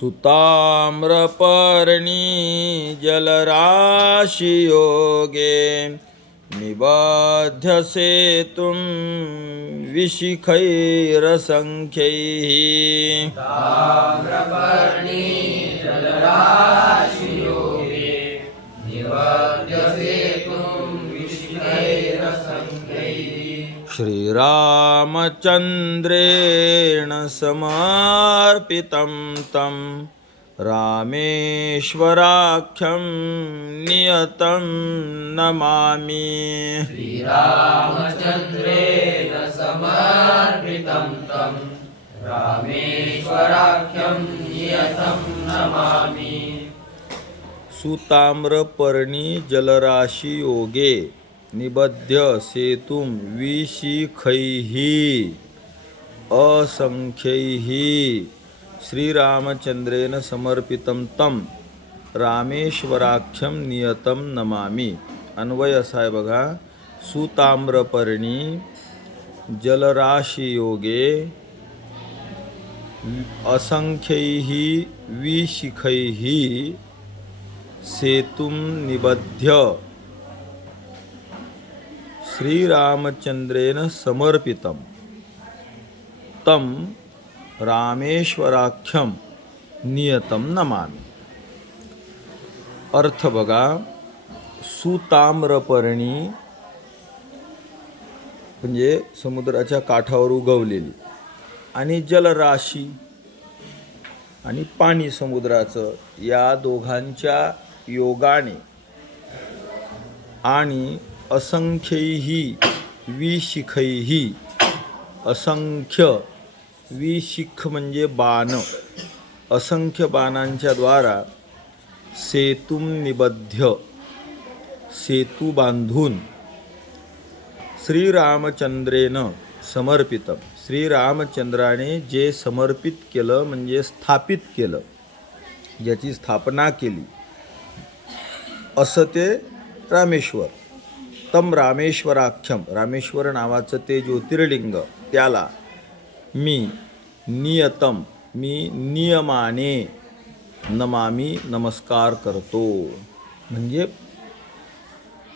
सुताम्रपर्णी जलराशियोगे निबध्य सेतुं विशिखैरसंख्यैः ताम्रपर्णी जलराशियोगे निबध्य सेतुं विशिखैरसंख्यैः श्रीरामचन्द्रेण समर्पितं तं रामेश्वराख्यं नियतं नमामि। श्रीरामचन्द्रेण समर्पितं तं रामेश्वराख्यं नियतं नमामि। सुताम्रपर्णी जलराशियोगे निबध्य सेतुं विशिखैः असंख्यैः श्रीरामचन्द्रेण समर्पितं तं रामेश्वराख्यं नियतं नमामि। अन्वय असा आहे बघा, सुताम्रपर्णी जलराशियोगे असंख्यैः विशिखैः सेतुं निबध्य श्रीरामचन्द्रेण समर्पितं तं रामेश्वराख्यं नियतं नमामि। अर्थ बघा, सुताम्रपर्णी म्हणजे समुद्राच्या काठावर उगवलेली, आणि जलराशी आणि पाणी समुद्राचं, या दोघांच्या योगाने आणि असंख्यैः विशिखैः, असंख्य विशिख म्हणजे बाण, असंख्य बाणांच्या द्वारा सेतुं निबध्य सेतू बांधून श्रीरामचंद्रेन समर्पितं, श्रीरामचंद्राने जे समर्पित केलं म्हणजे स्थापित केलं, ज्याची स्थापना केली, असं ते रामेश्वर। तम रामेश्वराख्यम, रामेश्वर नावाचं ते ज्योतिर्लिंग, त्याला मी नियतम, मी नियमाने नमामि, नमस्कार करतो, म्हणजे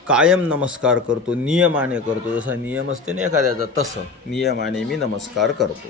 कायम नमस्कार करतो, नियमाने करतो, जसा नियम असते ना एखाद्याचा, तसं नियमाने मी नमस्कार करतो।